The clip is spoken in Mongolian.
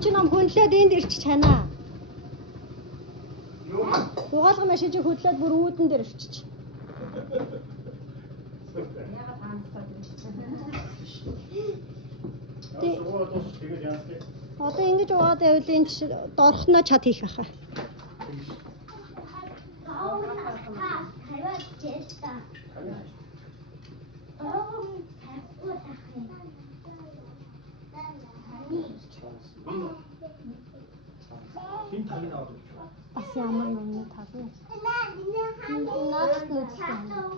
энэ чинь ном хөндлөөд энд ирчих чанаа. Угаалга машиныг хөдлөөд бүр үүдэн дээр ирчих. Одоо ингэж угаад байвал энэ дорхноо чад хийх байхаа. Бас ямар юмны тав вэ? Наад нүдтэй.